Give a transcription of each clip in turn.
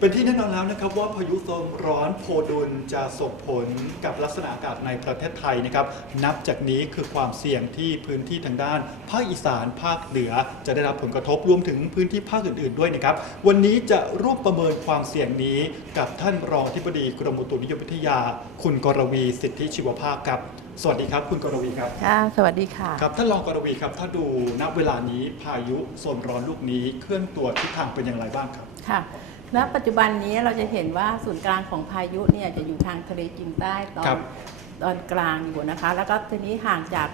เป็นที่แน่นอนแล้วนะครับว่าพายุโซนร้อนโพดุลจะส่งผลกับลักษณะอากาศในประเทศไทยนะครับนับจากนี้คือความเสี่ยงที่พื้นที่ทางด้านภาคอีสานภาคเหนือจะได้รับผลกระทบรวมถึงพื้นที่ภาคอื่นๆด้วยนะครับวันนี้จะร่วมประเมินความเสี่ยงนี้กับท่านรองอธิบดีกรมอุตุนิยมวิทยาคุณกรวีสิทธิชีวภาคครับสวัสดีครับคุณกรวีครับค่ะสวัสดีค่ะครับท่านรองกรวีครับถ้าดูณเวลานี้พายุโซนร้อนลูกนี้เคลื่อนตัวทิศทางเป็นอย่างไรบ้างครับค่ะณปัจจุบันนี้เราจะเห็นว่าศูนย์กลางของพายุเนี่ยจะอยู่ทางทะเลจีนใต้ตอนกลางอยู่นะคะแล้วก็ทีนี้ห่างจาก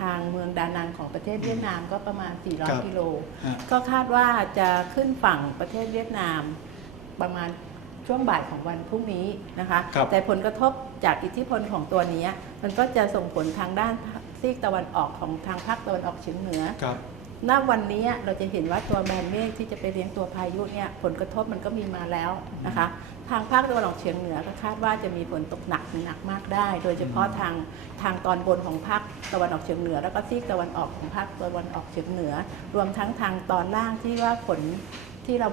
ทางเมืองดานังของประเทศเวียดนามก็ประมาณ400กิโลก็คาดว่าจะขึ้นฝั่งประเทศเวียดนามประมาณช่วงบ่ายของวันพรุ่งนี้นะคะแต่ผลกระทบจากอิทธิพลของตัวนี้มันก็จะส่งผลทางด้านซีกตะวันออกของทางภาคตะวันออกเฉียงเหนือณวันนี้เราจะเห็นว่าตัวแบนเมฆที่จะไปเลี้ยงตัวพายุเนี่ยผลกระทบมันก็มีมาแล้วนะคะทางภาคตะวันออกเฉียงเหนือก็คาดว่าจะมีฝนตกหนักถึงหนักมากได้ โดยเฉพาะทางตอนบนของภาคตะวันออกเฉียงเหนือแล้วก็ซีกตะวันออกของภาคตะวันออกเฉียงเหนือรวมทั้งทางตอนล่างที่ว่าฝนที่เรา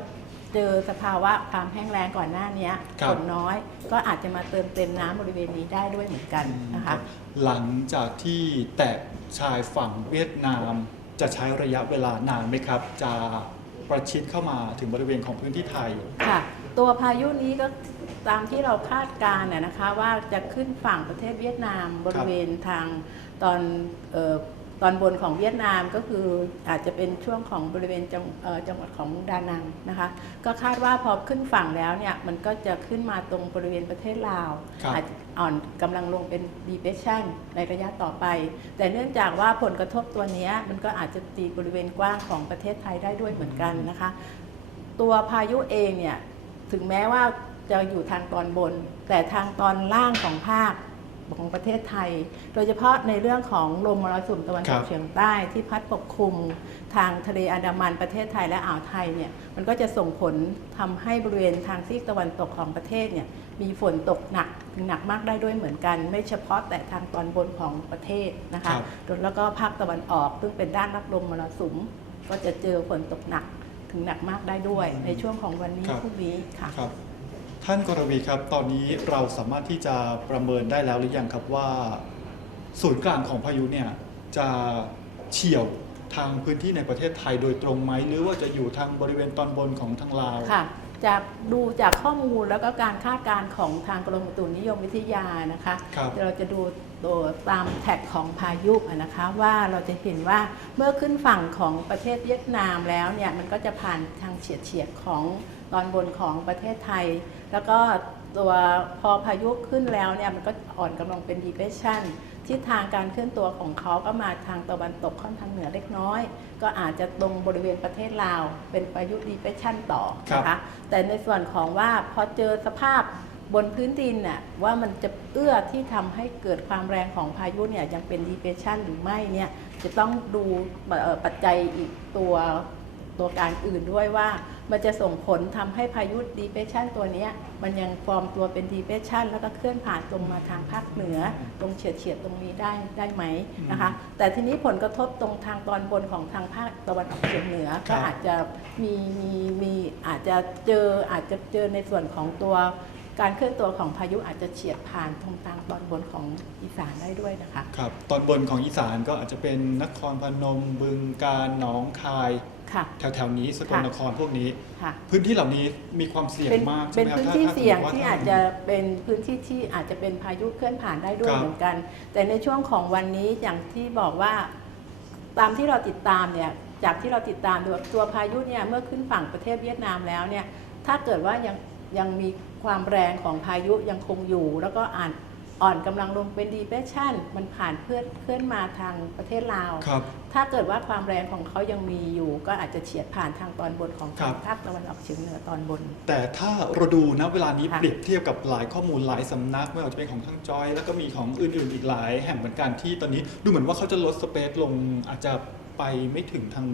เจอสภาวะความแห้งแล้งก่อนหน้านี้ฝนน้อยก็อาจจะมาเติมเต็มน้ำบริเวณนี้ได้ด้วยเหมือนกันนะคะหลังจากที่แตะชายฝั่งเวียดนามจะใช้ระยะเวลานานไหมครับจะประชิดเข้ามาถึงบริเวณของพื้นที่ไทยค่ะตัวพายุนี้ก็ตามที่เราคาดการณ์นะคะว่าจะขึ้นฝั่งประเทศเวียดนามบริเวณทางตอนบนของเวียดนามก็คืออาจจะเป็นช่วงของบริเวณจังหวัดของดานังนะคะก็คาดว่าพอขึ้นฝั่งแล้วเนี่ยมันก็จะขึ้นมาตรงบริเวณประเทศลาวอาจอ่อนกำลังลงเป็น depression ในระยะต่อไปแต่เนื่องจากว่าผลกระทบตัวนี้มันก็อาจจะตีบริเวณกว้างของประเทศไทยได้ด้วยเหมือนกันนะคะตัวพายุเองเนี่ยถึงแม้ว่าจะอยู่ทางตอนบนแต่ทางตอนล่างของภาคของประเทศไทยโดยเฉพาะในเรื่องของลมมรสุมตะวันตกเฉียงใต้ที่พัดปกคลุมทางทะเลอันดามันประเทศไทยและอ่าวไทยเนี่ยมันก็จะส่งผลทำให้บริเวณทางซีกตะวันตกของประเทศเนี่ยมีฝนตกหนักถึงหนักมากได้ด้วยเหมือนกันไม่เฉพาะแต่ทางตอนบนของประเทศนะคะแล้วก็ภาคตะวันออกซึ่งเป็นด้านรับลมมรสุมก็จะเจอฝนตกหนักถึงหนักมากได้ด้วยในช่วงของวันนี้พรุ่งนี้ค่ะท่านกรวีครับตอนนี้เราสามารถที่จะประเมินได้แล้วหรือยังครับว่าศูนย์กลางของพายุเนี่ยจะเฉี่ยวทางพื้นที่ในประเทศไทยโดยตรงไหมหรือว่าจะอยู่ทางบริเวณตอนบนของทางลาวค่ะจากข้อมูลแล้วก็การคาดการณ์ของทางกรมอุตุนิยมวิทยานะคะเราจะดูตัวตามแท็กของพายุนะคะว่าเราจะเห็นว่าเมื่อขึ้นฝั่งของประเทศเวียดนามแล้วเนี่ยมันก็จะผ่านทางเฉียดของตอนบนของประเทศไทยแล้วก็ตัวพอพายุขึ้นแล้วเนี่ยมันก็อ่อนกำลังเป็น depression ทิศทางการเคลื่อนตัวของเขาก็มาทางตะวันตกค่อนข้างเหนือเล็กน้อยก็อาจจะตรงบริเวณประเทศลาวเป็นพายุ depression ต่อนะคะแต่ในส่วนของว่าพอเจอสภาพบนพื้นดินน่ะว่ามันจะเอื้อที่ทำให้เกิดความแรงของพายุเนี่ยยังเป็น depression หรือไม่เนี่ยจะต้องดูปัจจัยอีกตัวการอื่นด้วยว่ามันจะส่งผลทำให้พายุ depression ตัวนี้มันยังฟอร์มตัวเป็น depression แล้วก็เคลื่อนผ่านตรงมาทางภาคเหนือตรงเฉียดตรงนี้ได้ไหมนะคะแต่ทีนี้ผลกระทบตรงทางตอนบนของทางภาคตะวันออกเฉียงเหนือก็อาจจะอาจจะเจอในส่วนของตัวการเคลื่อนตัวของพายุอาจจะเฉียดผ่านทางตอนบนของอีสานได้ด้วยนะคะครับตอนบนของอีสานก็อาจจะเป็นนครพนมบึงกาฬหนองคายแถวๆนี้สกลนครพวกนี้พื้นที่เหล่านี้มีความเสี่ยงมากใช่ไหมครับเป็นพื้นที่เสี่ยงที่อาจจะเป็นพื้นที่ที่อาจจะเป็นพายุเคลื่อนผ่านได้ด้วยเหมือนกันแต่ในช่วงของวันนี้อย่างที่บอกว่าตามที่เราติดตามเนี่ยจากที่เราติดตามตัวพายุเนี่ยเมื่อขึ้นฝั่งประเทศเวียดนามแล้วเนี่ยถ้าเกิดว่ายังมีความแรงของพายุยังคงอยู่แล้วก็อ่อนกำลังลงเป็น depression มันผ่านเคลื่อนมาทางประเทศลาวถ้าเกิดว่าความแรงของเขายังมีอยู่ก็อาจจะเฉียดผ่านทางตอนบนของภาคตะวันออกเฉียงเหนือตอนบนแต่ถ้าเราดูนะเวลานี้เปรียบเทียบกับหลายข้อมูลหลายสำนักไม่ว่าจะเป็นของทางจอยแล้วก็มีของอื่นๆอีกหลายแห่งเหมือนกันที่ตอนนี้ดูเหมือนว่าเขาจะลดสเปซลงอาจจะไปไม่ถึงทาง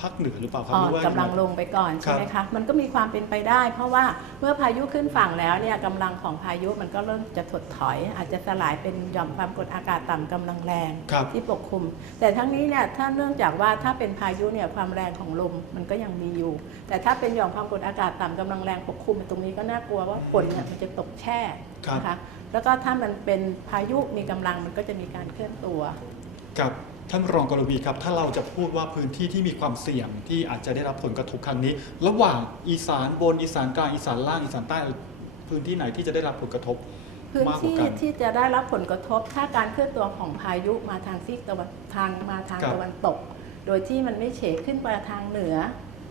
ภาคเหนือหรือเปล่าครับ อ่อ หรือว่าก ำลังลงไปก่อนใช่ไหมคะมันก็มีความเป็นไปได้ เพราะว่าเมื่อพายุขึ้นฝั่งแล้วเนี่ยกำลังของพายุมันก็เริ่มจะถดถอย อาจจะสลายเป็นหย่อมความกดอากาศต่ำกำลังแรง ครับ ที่ปกคลุม แต่ทั้งนี้เนี่ยถ้าเนื่องจากว่าถ้าเป็นพายุเนี่ยความแรงของลมมันก็ยังมีอยู่ แต่ถ้าเป็นหย่อมความกดอากาศต่ำกำลังแรงปกคลุมตรงนี้ก็น่ากลัวว่าฝนเนี่ยมันจะตกแช่นะคะแล้วก็ถ้ามันเป็นพายุมีกำลังมันก็จะมีการเคลื่อนตัว กับท่านรองกรวีครับถ้าเราจะพูดว่าพื้นที่ที่มีความเสี่ยงที่อาจจะได้รับผลกระทบครั้งนี้ ระหว่างอีสานบนอีสานกลางอีสานล่างอีสานใต้พื้นที่ไหนที่จะได้รับผลกระทบ พื้น มากกว่า ที่ กัน ที่จะได้รับผลกระทบถ้าการเคลื่อนตัวของพายุมาทางซีกตะวันทาง ครับ ตะวันตก โดยที่มันไม่เฉขึ้นไปทางเหนือ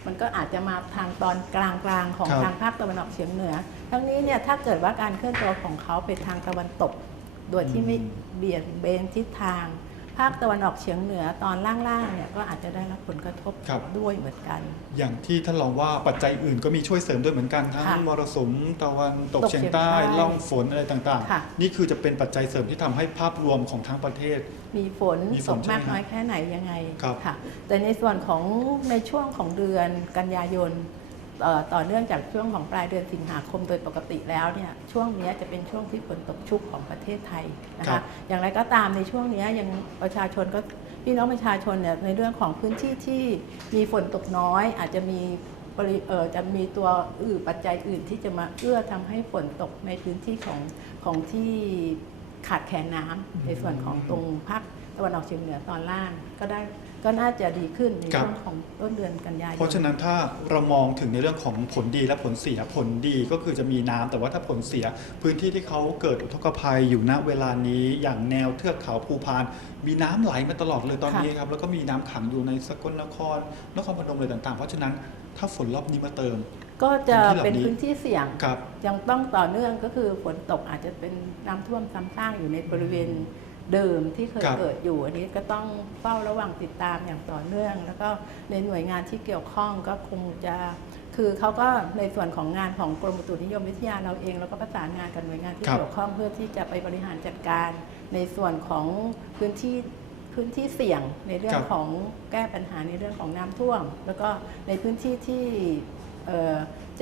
มันก็อาจจะมาทางตอนกลางของ ครับ ทางภาคตะวันออกเฉียงเหนือ ทั้งนี้เนี่ยถ้าเกิดว่าการเคลื่อนตัวของเขาเป็นทางตะวันตก โดยที่ไม่เบี่ยงเบนทิศทาง ภาคตะวันออกเฉียงเหนือตอนล่างๆเนี่ยก็อาจจะได้รับผลกระทบ ครับ ด้วยเหมือนกัน อย่างที่ท่านรองว่าปัจจัยอื่นก็มีช่วยเสริมด้วยเหมือนกันทั้ง ค่ะ มรสุมตะวันตก ตก เฉียง เฉียง ใต้ ใต้ ล่องฝนอะไรต่าง ค่ะ ๆ นี่คือจะเป็นปัจจัยเสริมที่ทำให้ภาพรวมของทั้งประเทศ มีฝน มีฝ ต น ก ใช่ไหม มากน้อยแค่ไหนยังไง ครับ ค่ะ แต่ในส่วนของในช่วงของเดือนกันยายนต่อเนื่องจากช่วงของปลายเดือนสิงหาคมโดยปกติแล้วเนี่ยช่วงนี้จะเป็นช่วงที่ฝนตกชุกของประเทศไทยนะ ครั คะ บ อย่างไรก็ตามในช่วงนี้ยังประชาชนก็พี่น้องประชาชนเนี่ยในเรื่องของพื้นที่ที่มีฝนตกน้อย อาจจะมีจะมีตัวปัจจัยอื่นที่จะมาเอื้อทำให้ฝนตกในพื้นที่ของที่ขาดแคลนน้ำในส่วนของตรงภาคตะวันออกเฉียงเหนือตอนล่างก็น่าจะดีขึ้นในช่วงของต้นเดือนกันยายน เพราะฉะนั้นถ้าเรามองถึงในเรื่องของผลดีและผลเสียผลดีก็คือจะมีน้ำแต่ว่าถ้าผลเสียพื้นที่ที่เขาเกิดอุทกภัยอยู่ณเวลานี้อย่างแนวเทือกเขาภูพานมีน้ำไหลมาตลอดเลยตอนนี้ครับแล้วก็มีน้ำขังอยู่ในสกลนครนครพนมอะไรต่างๆ เพราะฉะนั้นถ้าฝนรอบนี้มาเติม ก็จะ พื้นที่เหล่านี้ เป็นพื้นที่เสี่ยง ครับ ยังต้องต่อเนื่องก็คือฝนตกอาจจะเป็นน้ำท่วมซ้ำซากอยู่ในบริเวณเดิมที่เคย ครับ เกิดอยู่อันนี้ก็ต้องเฝ้าระวังติดตามอย่างต่อเนื่อง แล้วก็ในหน่วยงานที่เกี่ยวข้องก็คงจะคือเขาก็ในส่วนของงานของกรมอุตุนิยมวิทยาเราเองเราก็ประสานงานกับหน่วยงานที่ ครับ เกี่ยวข้องเพื่อที่จะไปบริหารจัดการในส่วนของพื้นที่เสี่ยงในเรื่องของแก้ปัญหาในเรื่องของน้ำท่วม แล้วก็ในพื้นที่ที่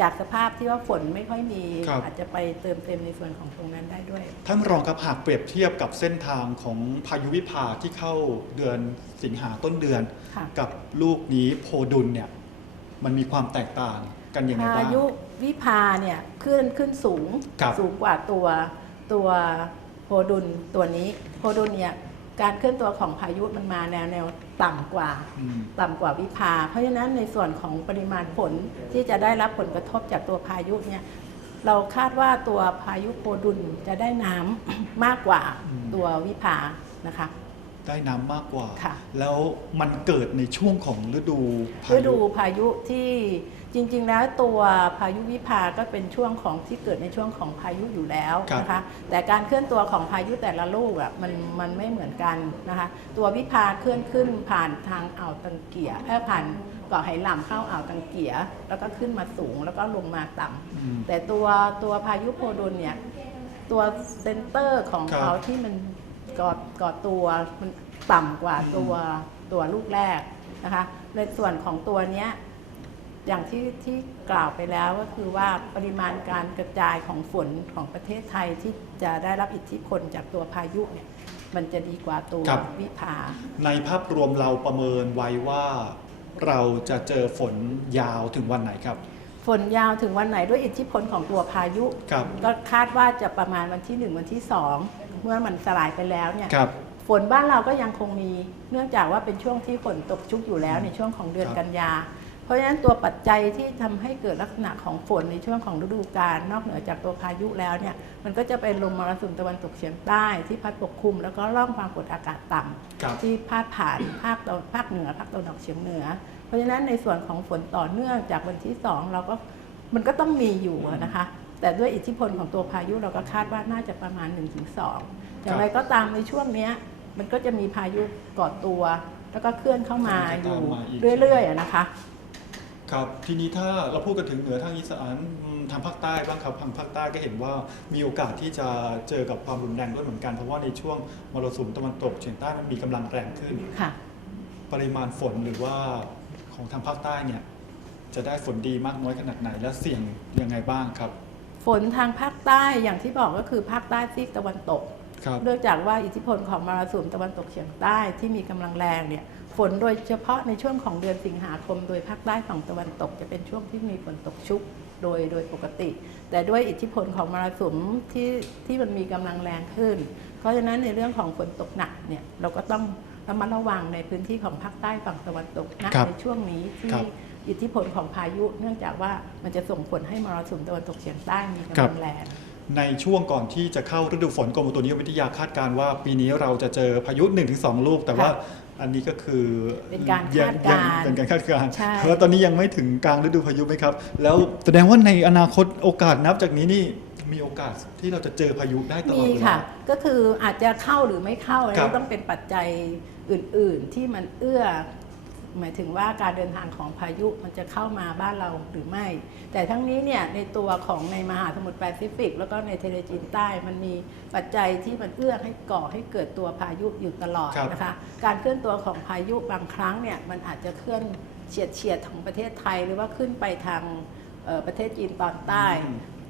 จากสภาพที่ว่าฝนไม่ค่อยมี ครับ อาจจะไปเติมเต็มในส่วนของตรงนั้นได้ด้วย ท่านรองครับหากเปรียบเทียบกับเส้นทางของพายุวิภาที่เข้าเดือนสิงหาต้นเดือน ค่ะ กับลูกนี้โพดุลเนี่ยมันมีความแตกต่างกันยังไง พา บ้าง ยุวิภาเนี่ยขึ้นสูง ครับ สูงกว่าตัวโพดุลตัวนี้โพดุลเนี่ยการเคลื่อนตัวของพายุมันมาแนวต่ำกว่า อืม ต่ำกว่าวิภา เพราะฉะนั้นในส่วนของปริมาณฝนที่จะได้รับผลกระทบจากตัวพายุเนี่ยเราคาดว่าตัวพายุโพดุลจะได้น้ำมากกว่า อืม ตัววิภานะคะ ได้น้ำมากกว่า ค่ะ แล้วมันเกิดในช่วงของฤดูพา ฤ ยุ ดูพายุที่จริงๆ แล้วตัวพายุวิภาก็เป็นช่วงของที่เกิดในช่วงของพายุอยู่แล้วนะคะแต่การเคลื่อนตัวของพายุแต่ละลูกอ่ะมันไม่เหมือนกันนะคะตัววิภาเคลื่อนขึ้นผ่านทางอ่าวตังเกียผ่านเกาะไหหลำเข้าอ่าวตังเกียแล้วก็ขึ้นมาสูงแล้วก็ลงมาต่ำ อืม แต่ตัวพายุโพดุลเนี่ยตัวเซนเตอร์ของ ครับ เขาที่มันก่อตัวมันต่ำกว่าตัวลูกแรกนะคะในส่วนของตัวเนี้ยอย่างที่กล่าวไปแล้วก็คือว่าปริมาณการกระจายของฝนของประเทศไทยที่จะได้รับอิทธิพลจากตัวพายุเนี่ยมันจะดีกว่าตัว ครับ วิภา ในภาพรวมเราประเมินไว้ว่าเราจะเจอฝนยาวถึงวันไหนครับ ฝนยาวถึงวันไหนด้วยอิทธิพลของตัวพายุ ครับ ก็คาดว่าจะประมาณวันที่ 1 วันที่ 2 เมื่อมันสลายไปแล้วเนี่ย ครับ ฝนบ้านเราก็ยังคงมีเนื่องจากว่าเป็นช่วงที่ฝนตกชุกอยู่แล้วในช่วงของเดือน ครับ กันยา เพราะฉะนั้นตัวปัจจัยที่ทำให้เกิดลักษณะของฝนในช่วงของฤดูกาลนอกเหนือจากตัวพายุแล้วเนี่ยมันก็จะเป็นลมมรสุมตะวันตกเฉียงใต้ที่พัดปกคลุม แล้วก็ร่องความกดอากาศต่ำ ครับ ที่พาดผ่านภาคเหนือภาคตะวันออกเฉียงเหนือ เพราะฉะนั้นในส่วนของฝนต่อเนื่องจากวันที่ 2 เราก็มันก็ต้องมีอยู่นะคะ แต่ด้วยอิทธิพลของตัวพายุเราก็คาดว่าน่าจะประมาณ 1-2 อย่างไรก็ตามในช่วงเนี้ยมันก็จะมีพายุก่อตัว แล้วก็เคลื่อนเข้ามาอยู่เรื่อยๆอะนะคะ ครับทีนี้ถ้าเราพูดกันถึงเหนือทางอีสานทางภาคใต้บ้างครับทางภาคใต้ก็เห็นว่ามีโอกาสที่จะเจอกับความรุนแรงด้วยเหมือนกันเพราะว่าในช่วงมรสุมตะวันตกเฉียงใต้มันมีกำลังแรงขึ้น ค่ะ ปริมาณฝนหรือว่า ของทางภาคใต้เนี่ยจะได้ฝนดีมากน้อยขนาดไหนและเสี่ยงยังไงบ้างครับฝนทางภาคใต้อย่างที่บอกก็คือภาคใต้ซีกตะวันตกเนื่องจากว่าอิทธิพลของมรสุมตะวันตกเฉียงใต้ที่มีกำลังแรงเนี่ยฝนโดยเฉพาะในช่วงของเดือนสิงหาคมโดยภาคใต้ฝั่งตะวันตกจะเป็นช่วงที่มีฝนตกชุกโดยปกติ แต่ด้วยอิทธิพลของมรสุมที่มันมีกำลังแรงขึ้นเพราะฉะนั้นในเรื่องของฝนตกหนักเนี่ยเราก็ต้องระมัดระวังในพื้นที่ของภาคใต้ฝั่งตะวันตกนะในช่วงนี้ที่อิทธิพลของพายุเนื่องจากว่ามันจะส่งผลให้มรสุมตะวันตกเฉียงใต้มีกำลังแรงในช่วงก่อนที่จะเข้าฤดูฝนกรมอุตุนิยมวิทยาคาดการณ์ว่าปีนี้เราจะเจอพายุ 1-2 ลูกแต่ว่าอันนี้ก็คือเป็นการคาดการณ์เพราะตอนนี้ยังไม่ถึงกลางฤดูพายุไหมครับแล้วแสดงว่าในอนาคตโอกาสนับจากนี้นี่มีโอกาสที่เราจะเจอพายุได้ตลอดมีค่ะก็คืออาจจะเข้าหรือไม่เข้าแล้วต้องเป็นปัจจัยอื่นๆที่มันเอื้อหมายถึงว่าการเดินทางของพายุมันจะเข้ามาบ้านเราหรือไม่แต่ทั้งนี้เนี่ยในตัวของในมหาสมุทรแปซิฟิกแล้วก็ในทะเลจีนใต้มันมีปัจจัยที่มันเอื้อให้ก่อให้เกิดตัวพายุอยู่ตลอดนะคะการเคลื่อนตัวของพายุบางครั้งเนี่ยมันอาจจะเคลื่อนเฉียดของประเทศไทยหรือว่าขึ้นไปทางประเทศจีนตอนใต้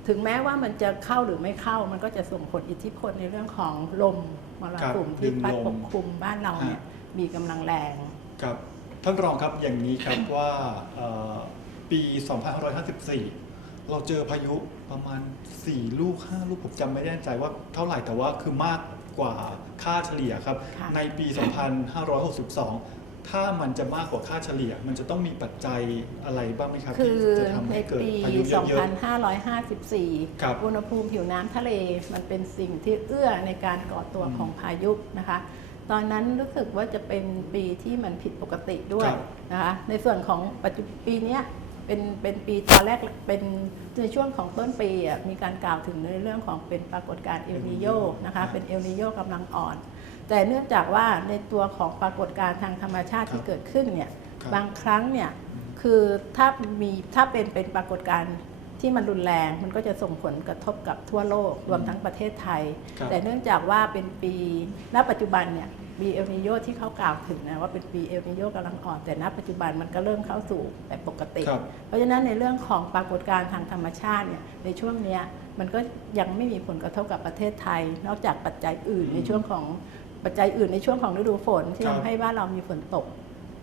ถึงแม้ว่ามันจะเข้าหรือไม่เข้ามันก็จะส่งผลอิทธิพลในเรื่องของลมมรสุมที่พัดปกคลุมบ้านเราเนี่ยมีกำลังแรงครับท่านรองครับอย่างนี้ครับว่าปี 2554 เราเจอพายุประมาณ4 ลูก 5 ลูกผมจำไม่แน่ใจว่าเท่าไหร่แต่ว่าคือมากกว่าค่าเฉลี่ยครับในปี 2562 ถ้ามันจะมากกว่าค่าเฉลี่ยมันจะต้องมีปัจจัยอะไรบ้างไหมครับที่จะทำให้เกิดพายุเยอะๆ2554 อุณหภูมิผิวน้ำทะเลมันเป็นสิ่งที่เอื้อในการก่อตัวของพายุนะคะตอนนั้นรู้สึกว่าจะเป็นปีที่มันผิดปกติด้วยนะคะในส่วนของปัจจุบันปีนี้เป็นปีตอนแรกเป็นในช่วงของต้นปีมีการกล่าวถึงในเรื่องของเป็นปรากฏการณ์เอลนีโญนะคะเป็นเอลนีโญกำลังอ่อนแต่เนื่องจากว่าในตัวของปรากฏการณ์ทางธรรมชาติที่เกิดขึ้นเนี่ยบางครั้งเนี่ยคือถ้าเป็นปรากฏการณ์ที่มันรุนแรงมันก็จะส่งผลกระทบกับทั่วโลกรวมทั้งประเทศไทยแต่เนื่องจากว่าเป็นปีณปัจจุบันเนี่ยปีเอลนีโญที่เขากล่าวถึงนะว่าเป็นปีเอลนีโญกำลังอ่อนแต่ณปัจจุบันมันก็เริ่มเข้าสู่แบบปกติเพราะฉะนั้นในเรื่องของปรากฏการณ์ทางธรรมชาติเนี่ยในช่วงนี้มันก็ยังไม่มีผลกระทบกับประเทศไทยนอกจากปัจจัยอื่นในช่วงของปัจจัยอื่นในช่วงของฤดูฝนที่ทำให้บ้านเรามีฝนตก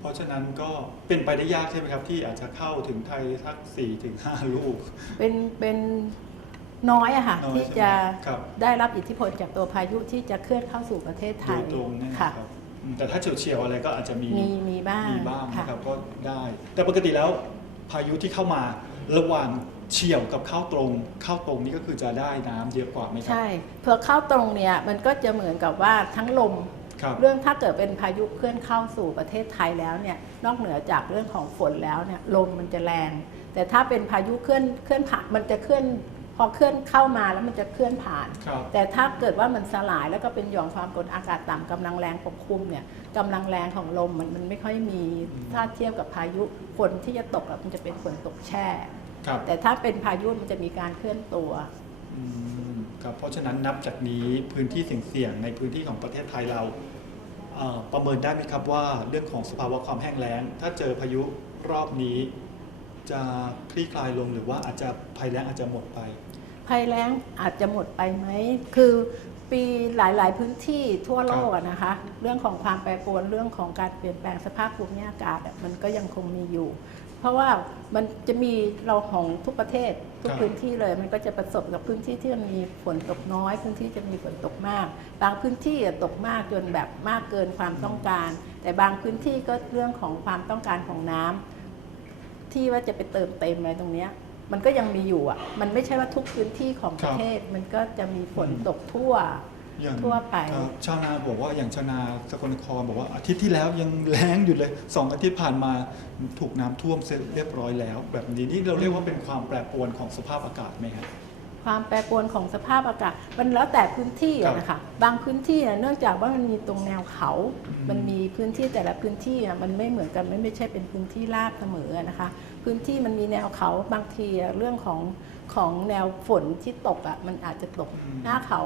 เพราะฉะนั้นก็เป็นไปได้ยากใช่ไหมครับที่อาจจะเข้าถึงไทยสัก 4-5 ลูกเป็นน้อยอะค่ะที่จะได้รับอิทธิพลจากตัวพายุที่จะเคลื่อนเข้าสู่ประเทศไทยโดยตรงนะครับแต่ถ้าเฉียวๆอะไรก็อาจจะมีบ้างนะครับก็ได้แต่ปกติแล้วพายุที่เข้ามาระหว่างเฉียวกับเข้าตรงนี่ก็คือจะได้น้ำเยอะกว่าไหมครับใช่พอเข้าตรงเนี่ยมันก็จะเหมือนกับว่าทั้งลมเรื่องถ้าเกิดเป็นพายุเคลื่อนเข้าสู่ประเทศไทยแล้วเนี่ยนอกเหนือจากเรื่องของฝนแล้วเนี่ยลมมันจะแรงแต่ถ้าเป็นพายุเคลื่อนผ่านมันจะเคลื่อนพอเคลื่อนเข้ามาแล้วมันจะเคลื่อนผ่านแต่ถ้าเกิดว่ามันสลายแล้วก็เป็นหย่อมความกดอากาศต่ำกำลังแรงปกคลุมเนี่ยกำลังแรงของลมมันไม่ค่อยมีถ้าเทียบกับพายุฝนที่จะตกมันจะเป็นฝนตกแช่แต่ถ้าเป็นพายุมันจะมีการเคลื่อนตัวครับเพราะฉะนั้นนับจากนี้พื้นที่เสี่ยงในพื้นที่ของประเทศไทยเราประเมินได้ไหมครับว่าเรื่องของสภาวะความแห้งแล้งถ้าเจอพายุรอบนี้จะคลี่คลายลงหรือว่าอาจจะภัยแล้งอาจจะหมดไปภัยแล้งอาจจะหมดไปไหมคือปีหลายๆพื้นที่ทั่วโลกนะคะเรื่องของความแปรปรวนเรื่องของการเปลี่ยนแปลงสภาพภูมิอากาศมันก็ยังคงมีอยู่เพราะว่ามันจะมีเราของทุกประเทศทุกพื้นที่เลยมันก็จะประสบกับพื้นที่ที่มีฝนตกน้อยพื้นที่จะมีฝนตกมากบางพื้นที่ตกมากจนแบบมากเกินความต้องการแต่บางพื้นที่ก็เรื่องของความต้องการของน้ำที่ว่าจะไปเติมเต็มอะไรตรงนี้มันก็ยังมีอยู่อ่ะมันไม่ใช่ว่าทุกพื้นที่ของประเทศมันก็จะมีฝนตกทั่วไปชาวนาบอกว่าอย่างชาวนาสกลนครบอกว่าอาทิตย์ที่แล้วยังแล้งอยู่เลย2 อาทิตย์ผ่านมาถูกน้ำท่วมเรียบร้อยแล้วแบบนี้นี่เราเรียกว่าเป็นความแปรปรวนของสภาพอากาศไหมครับความแปรปรวนของสภาพอากาศมันแล้วแต่พื้นที่นะคะบางพื้นที่เนื่องจากว่ามันมีตรงแนวเขามันมีพื้นที่แต่ละพื้นที่มันไม่เหมือนกันไม่ใช่เป็นพื้นที่ราบเสมอนะคะพื้นที่มันมีแนวเขาบางทีเรื่องของแนวฝนที่ตกมันอาจจะตกหน้าเขา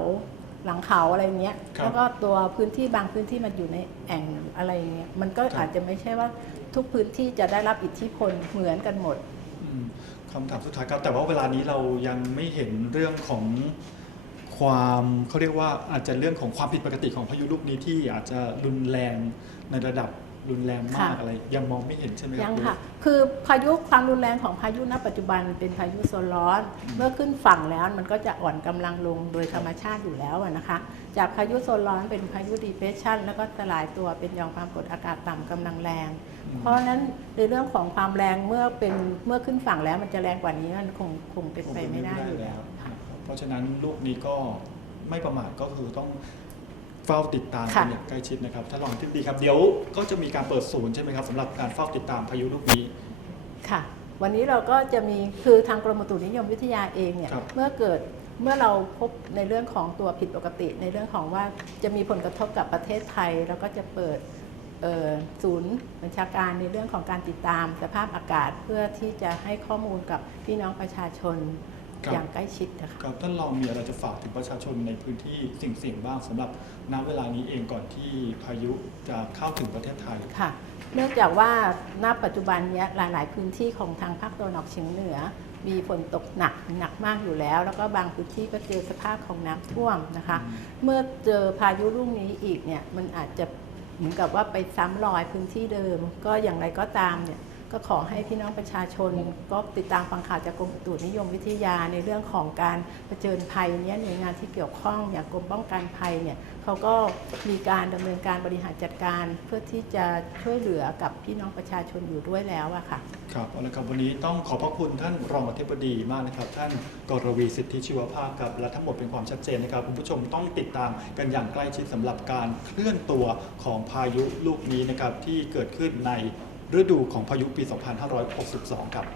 หลังเขาอะไรเงี้ยแล้วก็ตัวพื้นที่บางพื้นที่มันอยู่ในแอ่งอะไรเงี้ยมันก็อาจจะไม่ใช่ว่า ทุกพื้นที่จะได้รับอิทธิพลเหมือนกันหมด คำถามสุดท้ายครับแต่ว่าเวลานี้เรายังไม่เห็นเรื่องของความเขาเรียกว่าอาจจะเรื่องของความผิดปกติของพายุลูกนี้ที่อาจจะรุนแรงในระดับรุนแรงมากอะไรยังมองไม่เห็นใช่ไหมครับ ยังค่ะคือพายุความรุนแรงของพายุณปัจจุบันเป็นพายุโซนร้อนเมื่อขึ้นฝั่งแล้วมันก็จะอ่อนกำลังลงโดยธรรมชาติอยู่แล้วนะคะ จากพายุโซนร้อนเป็นพายุดีเพรสชันแล้วก็สลายตัวเป็นหย่อมความกดอากาศต่ำกำลังแรง เพราะฉะนั้นในเรื่องของความแรงเมื่อขึ้นฝั่งแล้วมันจะแรงกว่านี้มันคงเป็นไปไม่ได้อยู่แล้ว เพราะฉะนั้นลูกนี้ก็ไม่ประมาทก็คือต้องเฝ้าติดตามกันอย่างใกล้ชิดนะครับถ้ารองอธิบดีครับเดี๋ยวก็จะมีการเปิดศูนย์ใช่ไหมครับสำหรับการเฝ้าติดตามพายุลูกนี้ค่ะวันนี้เราก็จะมีคือทางกรมอุตุนิยมวิทยาเองเนี่ยเมื่อเราพบในเรื่องของตัวผิดปกติในเรื่องของว่าจะมีผลกระทบกับประเทศไทยแล้วก็จะเปิดศูนย์บัญชาการในเรื่องของการติดตามสภาพอากาศเพื่อที่จะให้ข้อมูลกับพี่น้องประชาชนอย่างใกล้ชิดนะคะครับท่านรองมีอะไรจะฝากถึงประชาชนในพื้นที่เสี่ยงบ้างสำหรับณเวลานี้เองก่อนที่พายุจะเข้าถึงประเทศไทยค่ะเนื่องจากว่าณปัจจุบันนี้หลายๆพื้นที่ของทางภาคตะวันออกเฉียงเหนือมีฝนตกหนักมากอยู่แล้วแล้วก็บางพื้นที่ก็เจอสภาพของน้ำท่วมนะคะเมื่อเจอพายุลูกนี้อีกเนี่ยมันอาจจะเหมือนกับว่าไปซ้ำรอยพื้นที่เดิมก็อย่างไรก็ตามเนี่ยก็ขอให้พี่น้องประชาชนก็ติดตามฟังข่าวจากกรมอุตุนิยมวิทยาในเรื่องของการเผชิญภัยเนี่ยหน่วยงานที่เกี่ยวข้องอย่างกรมป้องกันภัยเนี่ยเขาก็มีการดำเนินการบริหารจัดการเพื่อที่จะช่วยเหลือกับพี่น้องประชาชนอยู่ด้วยแล้วอะค่ะครับเอาละครับวันนี้ต้องขอบพระคุณท่านรองอธิบดีมากนะครับท่านกรวีสิทธิชีวภาพครับและทั้งหมดเป็นความชัดเจนนะครับคุณผู้ชมต้องติดตามกันอย่างใกล้ชิดสำหรับการเคลื่อนตัวของพายุลูกนี้นะครับที่เกิดขึ้นในฤดูของพายุปี 2562 ครับ